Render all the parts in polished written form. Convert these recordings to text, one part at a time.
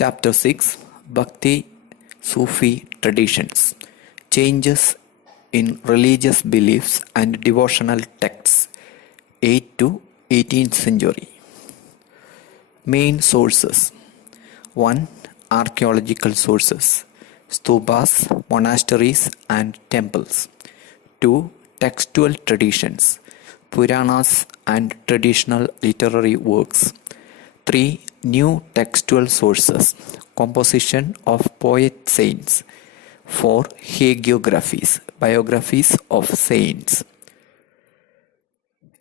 Chapter 6 Bhakti Sufi Traditions Changes in Religious Beliefs and Devotional Texts 8th to 18th century. Main sources 1. Archaeological sources stupas, monasteries and temples. 2. Textual traditions Puranas and traditional literary works. 3. New textual sources composition of poet saints. 4. Hagiographies biographies of saints.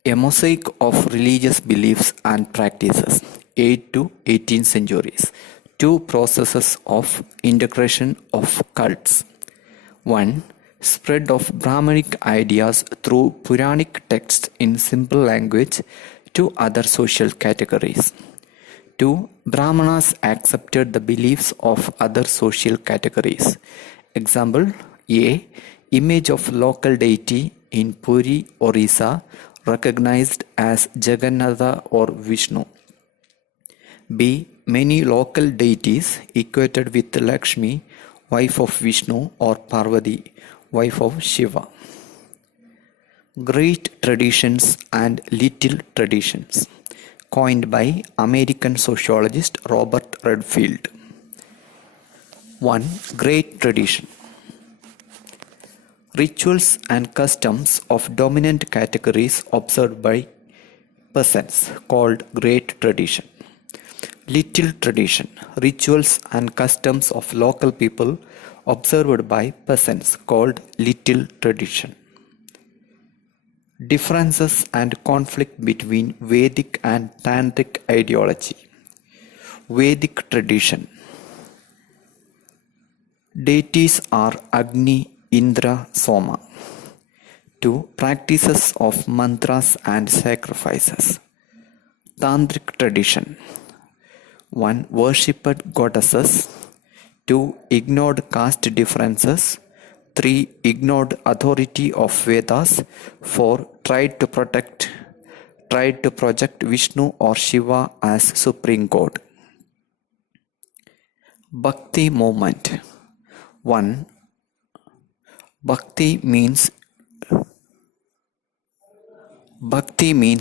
A mosaic of religious beliefs and practices 8th to 18th centuries. Two processes of integration of cults. 1. Spread of Brahmanic ideas through Puranic texts in simple language to other social categories. 2. Brahmanas accepted the beliefs of other social categories. Example A. Image of local deity in Puri, Orissa recognized as Jagannatha or Vishnu. B. Many local deities equated with Lakshmi, wife of Vishnu, or Parvati, wife of Shiva. Great traditions and little traditions coined by American sociologist Robert Redfield. 1. Great tradition. Rituals and customs of dominant categories observed by peasants called great tradition. Little tradition. Rituals and customs of local people observed by peasants called little tradition. Differences and conflict between Vedic and Tantric ideology. Vedic tradition. Deities are Agni, Indra, Soma. 2. Practices of mantras and sacrifices. Tantric tradition. 1. Worshipped goddesses. 2. Ignored caste differences. 3. Ignored authority of Vedas. 4. Tried to project Vishnu or Shiva as Supreme God. Bhakti movement. 1. Bhakti means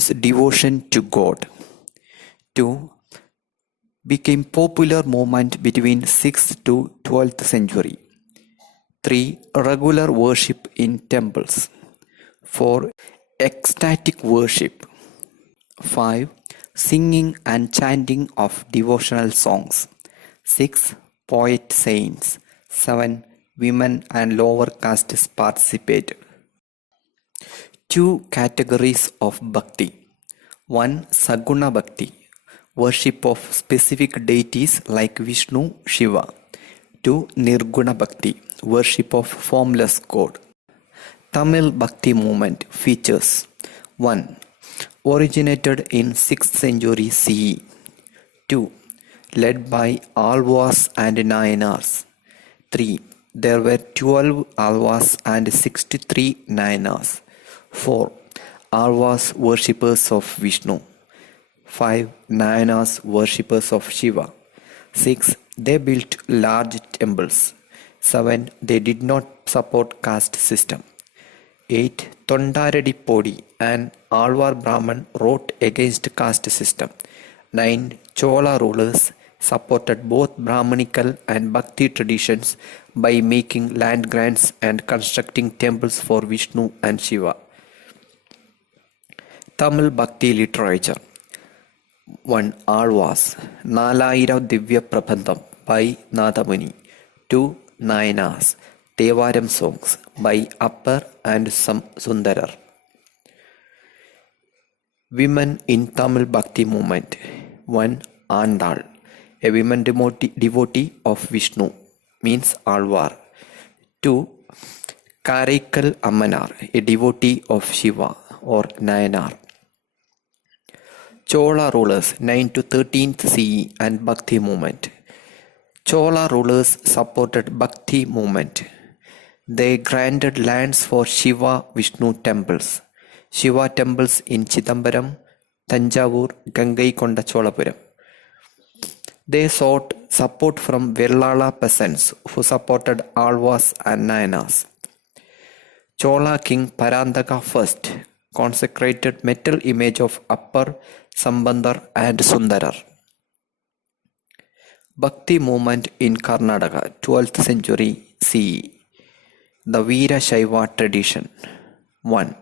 devotion to God. 2. Became popular movement between 6th to 12th century. 3. Regular worship in temples. 4. Ecstatic worship. 5. Singing and chanting of devotional songs. 6. Poet saints. 7. Women and lower castes participated. 2 categories of bhakti. 1. Saguna bhakti, worship of specific deities like Vishnu, Shiva. 2. Nirguna bhakti, worship of formless God. Tamil Bhakti movement features 1. Originated in 6th century CE. 2. Led by Alvas and Nayanars. 3. There were 12 Alvas and 63 Nayanars. 4. Alvas worshippers of Vishnu. 5. Nayanars worshippers of Shiva. 6. They built large temples. 7. They did not support caste system. 8. Tondaredi Podi, an Alvar Brahman, wrote against caste system. 9. Chola rulers supported both Brahmanical and Bhakti traditions by making land grants and constructing temples for Vishnu and Shiva. Tamil Bhakti literature. 1. Alvas, Nalayira Divya Prabandham by Nadamuni. 2. Nayanars, Devaram songs by Appar and Sundarar. Women in Tamil Bhakti movement. 1. Andal, a woman devotee of Vishnu, means Alvar. 2. Karaikal Ammanar, a devotee of Shiva or Nayanar. Chola rulers 9th to 13th CE and Bhakti movement. Chola rulers supported Bhakti movement. They granted lands for Shiva Vishnu temples. Shiva temples in Chidambaram, Tanjavur, Gangaikonda Cholapuram. They sought support from Vellala peasants who supported Alvas and Nayanas. Chola king Parantaka I consecrated metal image of Appar, Sambandar and Sundarar. Bhakti movement in Karnataka, 12th century CE. The Veera Shaiva tradition. 1.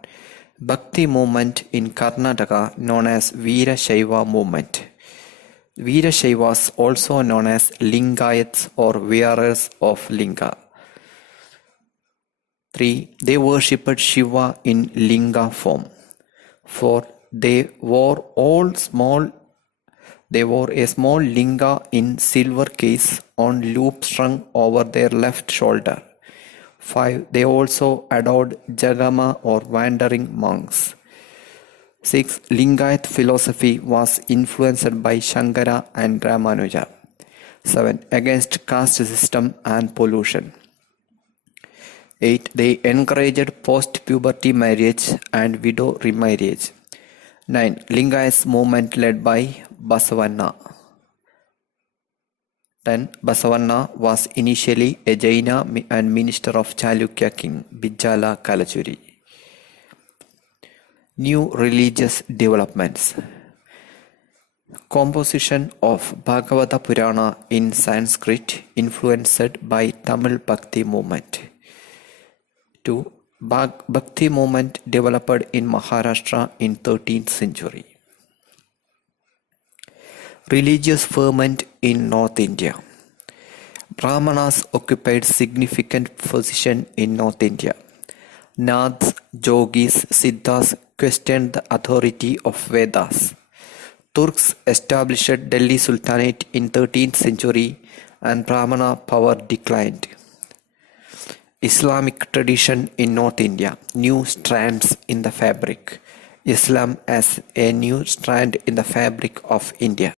Bhakti movement in Karnataka known as Veera Shaiva movement. Veera Shaivas also known as Lingayats or wearers of Linga. 3. They worshipped Shiva in Linga form. 4. They wore a small linga in silver case on loop strung over their left shoulder. 5. They also adored Jagama or wandering monks. 6. Lingayat philosophy was influenced by Shankara and Ramanuja. 7. Against caste system and pollution. 8. They encouraged post-puberty marriage and widow remarriage. 9. Lingayat movement led by Basavanna. 10. Basavanna was initially a Jaina and minister of Chalukya king Bijjala Kalachuri. New religious developments. Composition of Bhagavata Purana in Sanskrit influenced by Tamil Bhakti movement. 2. Bhakti movement developed in Maharashtra in 13th century. Religious ferment in North India. Brahmanas occupied significant position in North India. Naths, Yogis, Siddhas questioned the authority of Vedas. Turks established Delhi Sultanate in 13th century and Brahmana power declined. Islamic tradition in North India. New strands in the fabric. Islam as a new strand in the fabric of India.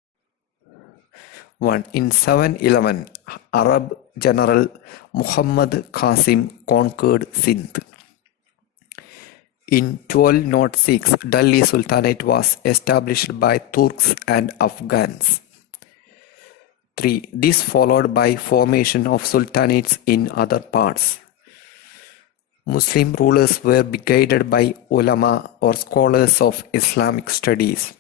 1. In 711, Arab general Muhammad Qasim conquered Sindh. In 1206, Delhi Sultanate was established by Turks and Afghans. 3. This followed by formation of sultanates in other parts. Muslim rulers were guided by ulama or scholars of Islamic studies.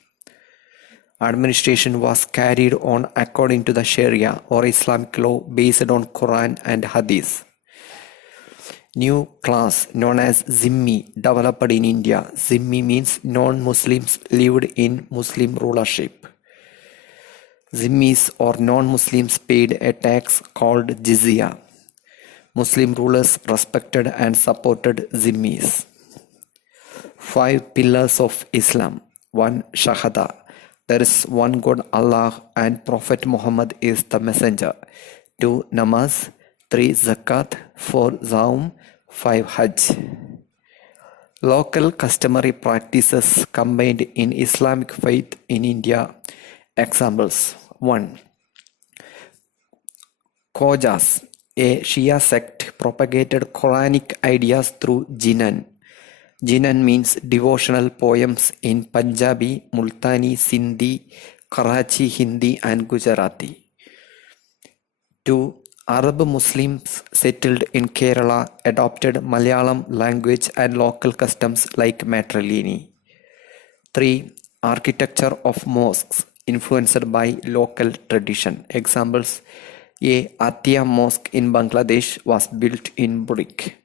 Administration was carried on according to the Sharia or Islamic law based on Quran and Hadith. New class known as Zimmi developed in India. Zimmi means non-Muslims lived in Muslim rulership. Zimmis or non-Muslims paid a tax called jizya. Muslim rulers respected and supported Zimmis. 5 pillars of Islam. 1. Shahada. There is one God Allah and Prophet Muhammad is the messenger. 2. Namaz. 3. Zakat. 4. Zaum. 5. Hajj. Local customary practices combined in Islamic faith in India. Examples. 1. Khojas, a Shia sect, propagated Quranic ideas through Jinan. Jinan means devotional poems in Punjabi, Multani, Sindhi, Karachi, Hindi and Gujarati. 2. Arab Muslims settled in Kerala adopted Malayalam language and local customs like matrilini. 3. Architecture of mosques influenced by local tradition. Examples. A. Atia Mosque in Bangladesh was built in brick.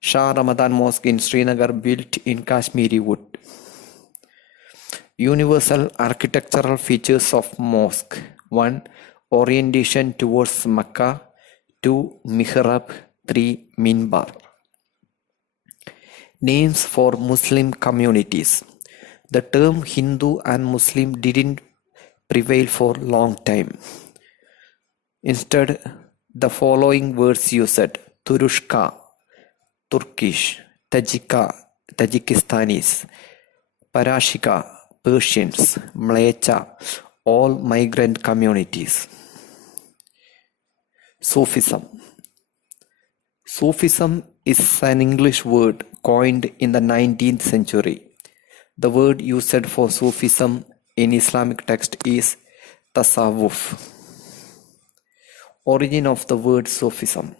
Shah Ramadan Mosque in Srinagar built in Kashmiri wood. Universal architectural features of mosque. 1. Orientation towards Makkah. 2. Mihrab. 3. Minbar. Names for Muslim communities. The term Hindu and Muslim didn't prevail for a long time. Instead, the following words used: Turushka, Turkish; Tajika, Tajikistanis; Parashika, Persians; Mlecha, all migrant communities. Sufism. Sufism is an English word coined in the 19th century. The word used for Sufism in Islamic text is tasawwuf. Origin of the word Sufism.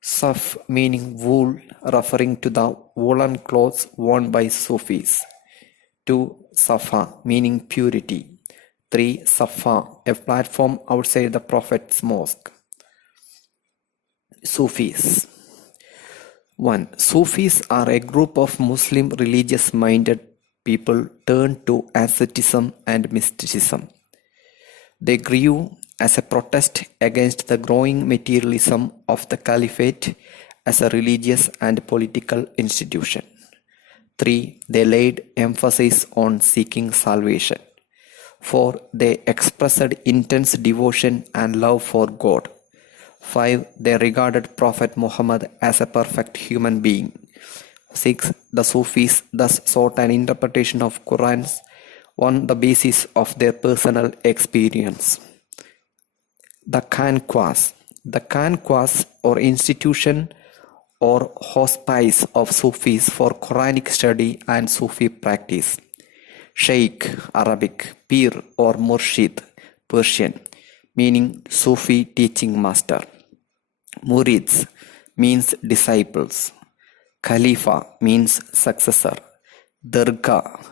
Suf meaning wool, referring to the woolen clothes worn by Sufis. 2. Safa meaning purity. 3. Safa, a platform outside the Prophet's mosque. Sufis. 1. Sufis are a group of Muslim religious-minded people turned to asceticism and mysticism. They grew as a protest against the growing materialism of the Caliphate as a religious and political institution. 3. They laid emphasis on seeking salvation. 4. They expressed intense devotion and love for God. 5. They regarded Prophet Muhammad as a perfect human being. 6. The Sufis thus sought an interpretation of Quran on the basis of their personal experience. The Khanqahs. The Khanqahs or institution or hospice of Sufis for Quranic study and Sufi practice. Sheikh, Arabic, Pir or Murshid, Persian, meaning Sufi teaching master. Murids means disciples. Khalifa means successor. Dargah.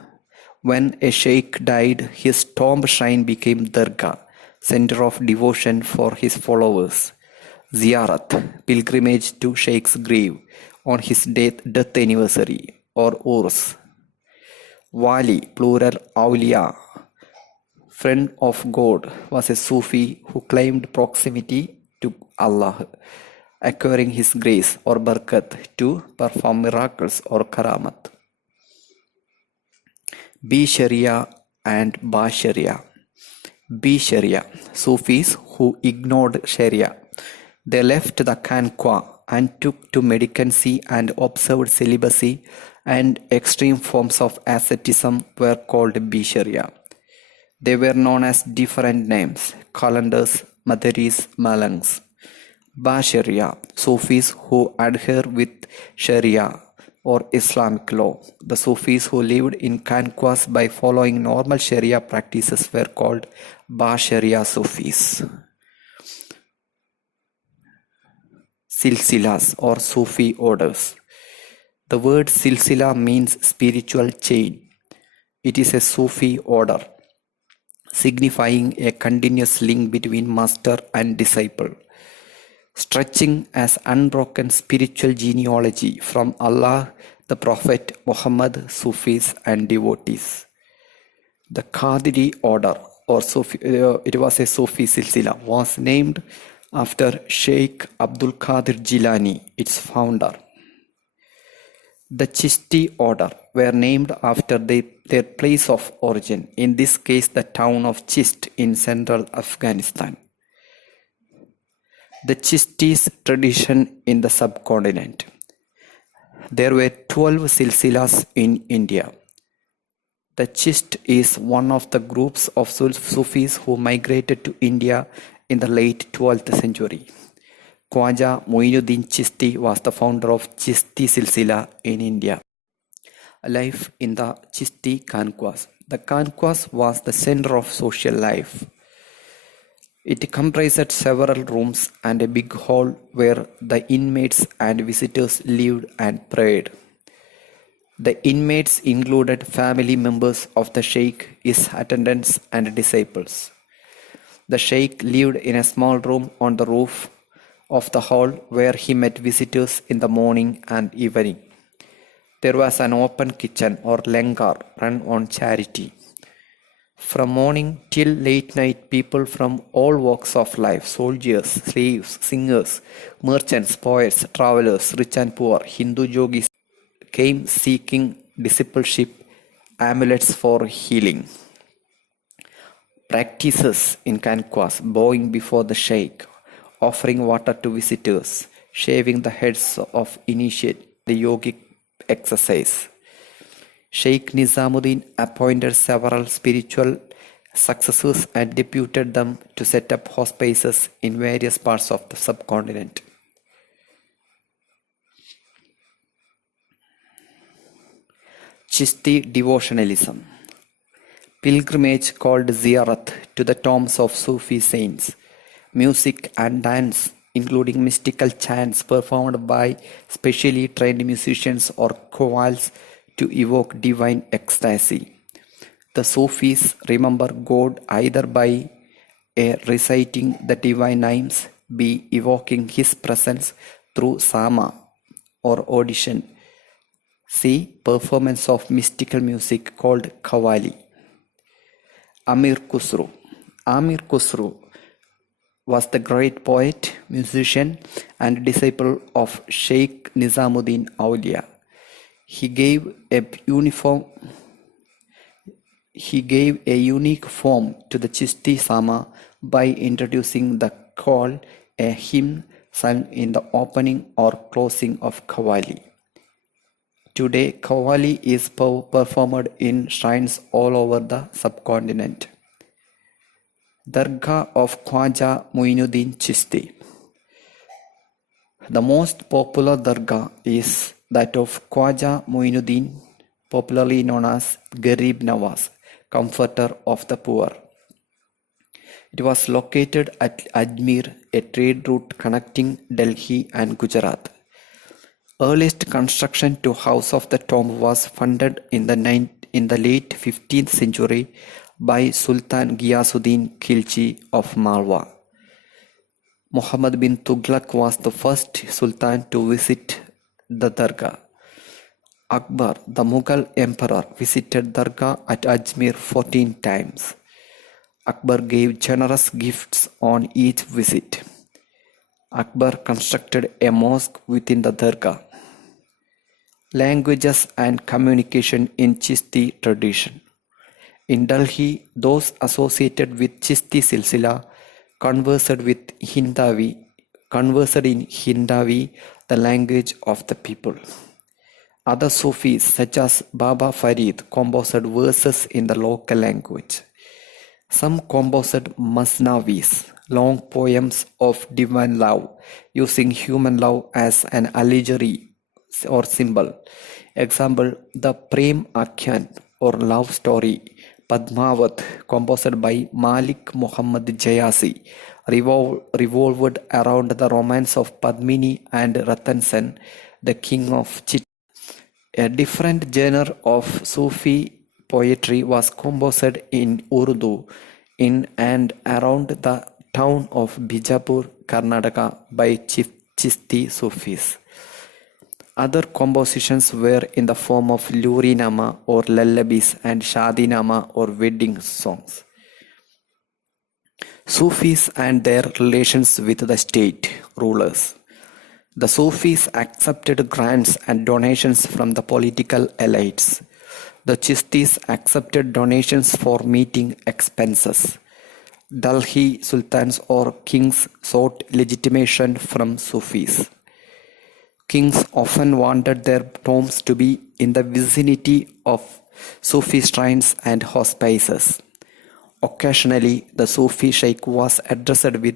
When a sheikh died, his tomb shrine became Dargah, center of devotion for his followers. Ziyarat, pilgrimage to sheikh's grave on his death anniversary, or Urs. Wali, plural Awliya, friend of God, was a Sufi who claimed proximity to Allah, acquiring his grace or barakat to perform miracles or karamat. B. Sharia and Ba Sharia. B. Sharia, Sufis who ignored Sharia. They left the Khanqah and took to mendicancy and observed celibacy, and extreme forms of asceticism were called B. Sharia. They were known as different names: Qalandars, Madaris, Malangs. Ba Sharia, Sufis who adhere with Sharia or Islamic law. The Sufis who lived in Khanqahs by following normal Sharia practices were called Ba Sharia Sufis. Silsilas or Sufi orders. The word Silsila means spiritual chain. It is a Sufi order, signifying a continuous link between master and disciple, stretching as unbroken spiritual genealogy from Allah, the Prophet Muhammad, Sufis and devotees. The Qadiri order, or Sufi, it was a Sufi Silsila, was named after Sheikh Abdul Qadir Jilani, its founder. The Chisti order were named after their place of origin, in this case the town of Chist in central Afghanistan. The Chisti's tradition in the subcontinent. There were 12 silsilas in India. The Chist is one of the groups of Sufis who migrated to India in the late 12th century. Khwaja Muinuddin Chisti was the founder of Chisti Silsila in India. Life in the Chisti Khanqahs. The Khanqahs was the center of social life. It comprised several rooms and a big hall where the inmates and visitors lived and prayed. The inmates included family members of the sheikh, his attendants and disciples. The sheikh lived in a small room on the roof of the hall where he met visitors in the morning and evening. There was an open kitchen or langar run on charity. From morning till late night, people from all walks of life, soldiers, slaves, singers, merchants, poets, travelers, rich and poor, Hindu yogis, came seeking discipleship, amulets for healing. Practices in Khanqahs: bowing before the sheikh, offering water to visitors, shaving the heads of initiates, the yogic exercise. Sheikh Nizamuddin appointed several spiritual successors and deputed them to set up hospices in various parts of the subcontinent. Chisti devotionalism. Pilgrimage called ziyarat to the tombs of Sufi saints. music and dance, including mystical chants performed by specially trained musicians or qawwals to evoke divine ecstasy. The Sufis remember God either by A. reciting the divine names, B. evoking his presence through sama or audition, C. performance of mystical music called qawwali. Amir Khusro. Amir Khusro was the great poet, musician, and disciple of Sheikh Nizamuddin Aulia. He gave a unique form to the Chisti Sama by introducing the call, a hymn sung in the opening or closing of qawwali. Today, qawwali is performed in shrines all over the subcontinent. Dargah of Khwaja Muinuddin Chisti. The most popular dargah is that of Khwaja Muinuddin, popularly known as Garib Nawaz, comforter of the poor. It was located at Ajmer, a trade route connecting Delhi and Gujarat. Earliest construction to house of the tomb was funded in the late 15th century by Sultan Ghiyasuddin Khilji of Malwa. Muhammad bin Tughlaq was the first sultan to visit the dargah. Akbar, the Mughal emperor, visited dargah at Ajmer 14 times. Akbar gave generous gifts on each visit. Akbar constructed a mosque within the dargah. Languages and communication in Chisti tradition. In Delhi, those associated with Chisti Silsila conversed in Hindavi, the language of the people. Other Sufis such as Baba Farid composed verses in the local language. Some composed masnavis, long poems of divine love, using human love as an allegory or symbol. Example, the Prem Akhyan or love story Padmavat, composed by Malik Muhammad Jayasi, revolved around the romance of Padmini and Ratan Sen, the king of Chitti. A different genre of Sufi poetry was composed in Urdu in and around the town of Bijapur, Karnataka by Chisti Sufis. Other compositions were in the form of Lurinama or lullabies and Shadinama or wedding songs. Sufis and their relations with the state rulers. The Sufis accepted grants and donations from the political elites. The Chistis accepted donations for meeting expenses. Delhi sultans or kings sought legitimation from Sufis. Kings often wanted their tombs to be in the vicinity of Sufi shrines and hospices. Occasionally, the Sufi Sheikh was addressed with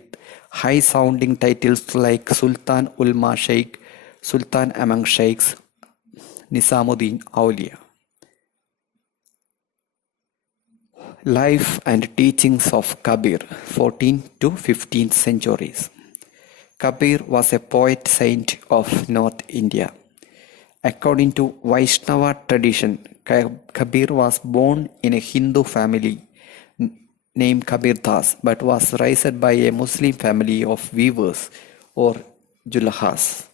high-sounding titles like Sultan Ulma Sheikh, Sultan among Sheikhs, Nizamuddin Aulia. Life and teachings of Kabir, 14th to 15th centuries. Kabir was a poet saint of North India. According to Vaishnava tradition, Kabir was born in a Hindu family named Kabir Das, but was raised by a Muslim family of weavers or Julahas.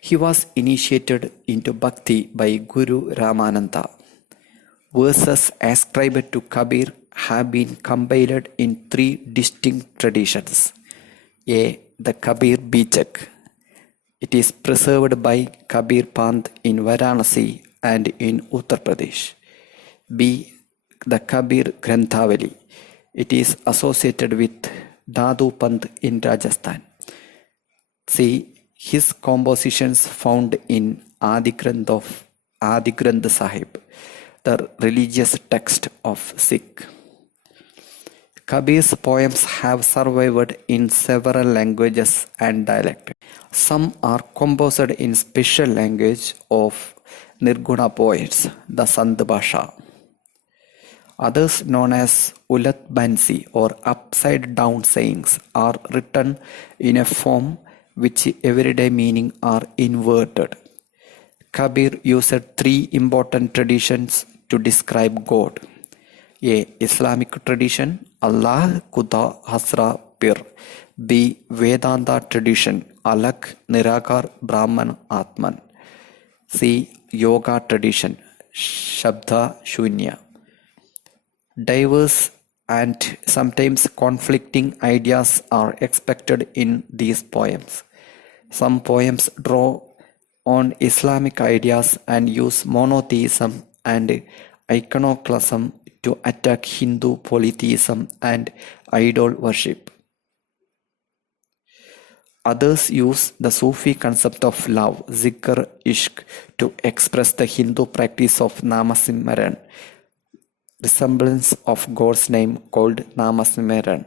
He was initiated into Bhakti by Guru Ramananda. Verses ascribed to Kabir have been compiled in three distinct traditions. A. The Kabir Bijak. It is preserved by Kabir Panth in Varanasi and in Uttar Pradesh. B. The Kabir Granthavali. It is associated with Dadu Panth in Rajasthan. C. His compositions found in Adi Granth Sahib, the religious text of Sikh. Kabir's poems have survived in several languages and dialects. Some are composed in special language of Nirguna poets, the Sant Bhasha. Others, known as Ulat Bansi or upside down sayings, are written in a form which everyday meaning are inverted. Kabir used three important traditions to describe God. A. Islamic tradition, Allah, Khuda, Hasra, Pir. B. Vedanta tradition, Alak, Nirakar, Brahman, Atman. C. Yoga tradition, Shabda, Shunya. Diverse and sometimes conflicting ideas are expected in these poems. Some poems draw on Islamic ideas and use monotheism and iconoclasm to attack Hindu polytheism and idol worship. Others use the Sufi concept of love, zikr, ishq, to express the Hindu practice of namasmaran, resemblance of God's name called namasmaran,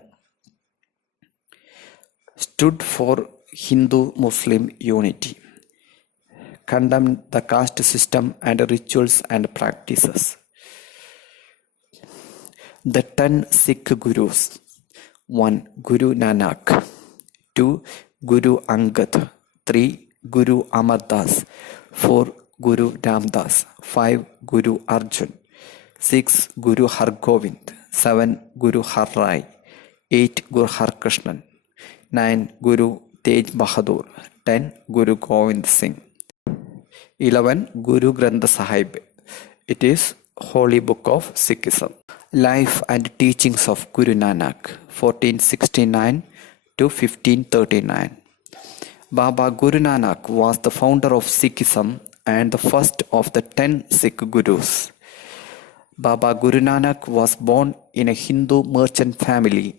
stood for Hindu-Muslim unity, condemned the caste system and rituals and practices. The 10 Sikh Gurus. 1. Guru Nanak. 2. Guru Angad. 3. Guru Amar Das. 4. Guru Ramdas. 5. Guru Arjun. 6. Guru Hargovind. 7. Guru Har Rai. 8. Guru Harkrishnan. 9. Guru Tej Bahadur. 10. Guru Govind Singh. 11. Guru Granth Sahib. It is Holy Book of Sikhism. Life and teachings of Guru Nanak, 1469 to 1539. Baba Guru Nanak was the founder of Sikhism and the first of the 10 Sikh Gurus. Baba Guru Nanak was born in a Hindu merchant family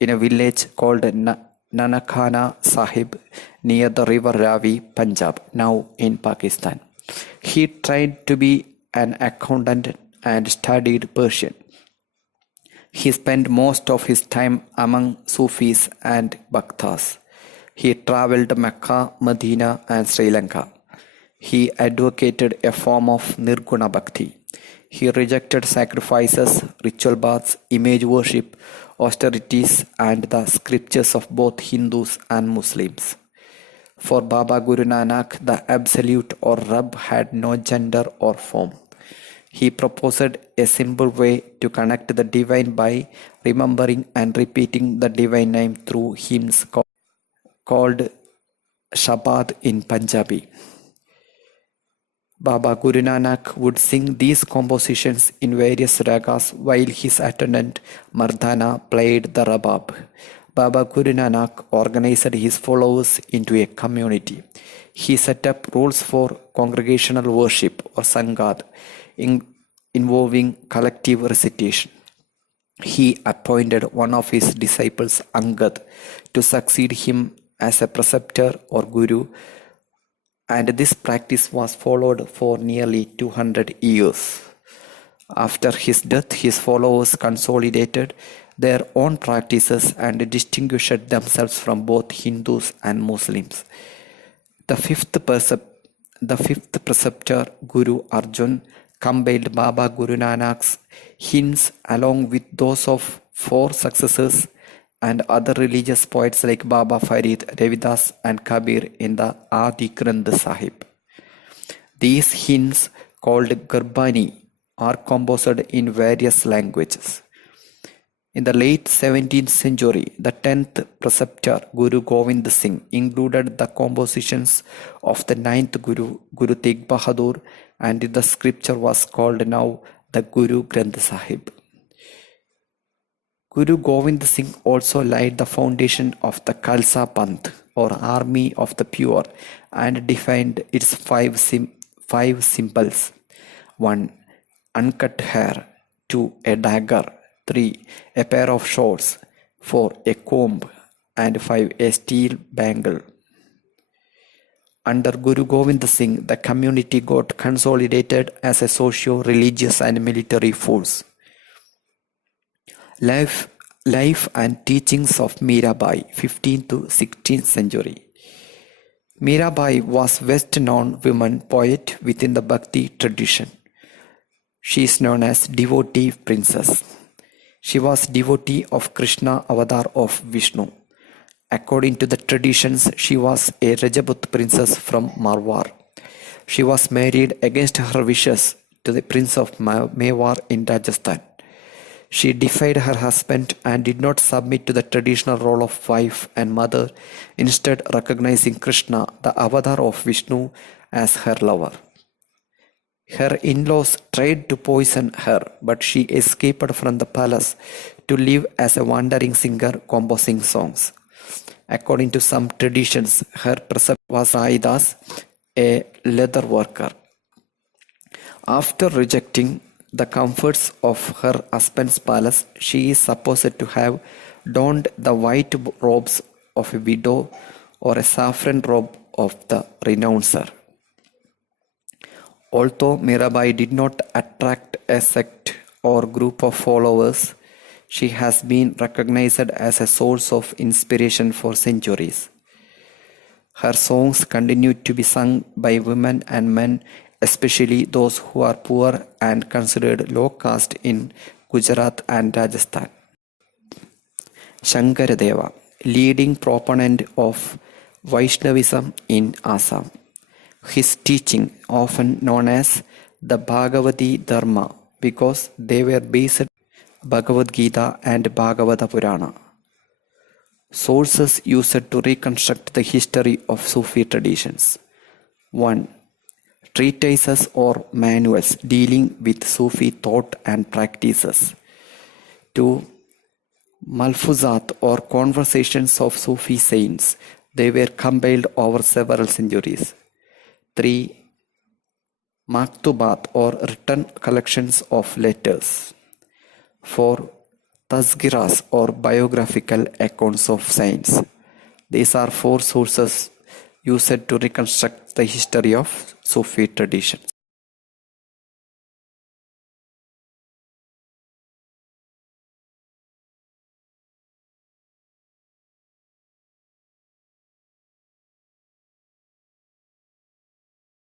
in a village called Nanakhana Sahib near the river Ravi, Punjab, now in Pakistan. He tried to be an accountant and studied Persian. He spent most of his time among Sufis and Bhaktas. He traveled Mecca, Medina, and Sri Lanka. He advocated a form of Nirguna Bhakti. He rejected sacrifices, ritual baths, image worship, austerities, and the scriptures of both Hindus and Muslims. For Baba Guru Nanak, the Absolute or Rab had no gender or form. He proposed a simple way to connect the divine by remembering and repeating the divine name through hymns called Shabad in Punjabi. Baba Guru Nanak would sing these compositions in various ragas while his attendant Mardana played the rabab. Baba Guru Nanak organized his followers into a community. He set up rules for congregational worship or sangat, involving collective recitation. He appointed one of his disciples, Angad, to succeed him as a preceptor or guru, and this practice was followed for nearly 200 years. After his death, his followers consolidated their own practices and distinguished themselves from both Hindus and Muslims. The fifth preceptor, Guru Arjun, compiled Baba Guru Nanak's hymns along with those of four successors and other religious poets like Baba Farid, Ravidas, and Kabir in the Adi Granth Sahib. These hymns, called Gurbani, are composed in various languages. In the late 17th century, the 10th preceptor, Guru Govind Singh, included the compositions of the 9th Guru, Guru Tegh Bahadur, and the scripture was called now the Guru Granth Sahib. Guru Govind Singh also laid the foundation of the Khalsa Panth, or Army of the Pure, and defined its five symbols. 1. Uncut hair. 2. A dagger. 3. A pair of swords. 4. A comb. And 5. A steel bangle. Under Guru Govind Singh, the community got consolidated as a socio-religious and military force. Life and teachings of Mirabai, 15th to 16th century. Mirabai was best known woman poet within the Bhakti tradition. She is known as devotee princess. She was devotee of Krishna avatar of Vishnu. According to the traditions, she was a Rajput princess from Marwar. She was married against her wishes to the prince of Mewar in Rajasthan. She defied her husband and did not submit to the traditional role of wife and mother, instead recognizing Krishna, the avatar of Vishnu, as her lover. Her in-laws tried to poison her, but she escaped from the palace to live as a wandering singer composing songs. According to some traditions, her preceptor was Raidas, a leather worker. After rejecting the comforts of her husband's palace, she is supposed to have donned the white robes of a widow or a saffron robe of the renouncer. Although Mirabai did not attract a sect or group of followers, she has been recognized as a source of inspiration for centuries. Her songs continue to be sung by women and men, especially those who are poor and considered low caste in Gujarat and Rajasthan. Shankaradeva, leading proponent of Vaishnavism in Assam. His teaching, often known as the Bhagavati Dharma, because they were based on Bhagavad Gita and Bhagavata Purana. Sources used to reconstruct the history of Sufi traditions. 1. Treatises or manuals dealing with Sufi thought and practices. 2. Malfuzat or conversations of Sufi saints. They were compiled over several centuries. 3. Maktubat or written collections of letters. 4. Tazkiras or biographical accounts of saints. These are 4 sources used to reconstruct the history of Sufi traditions.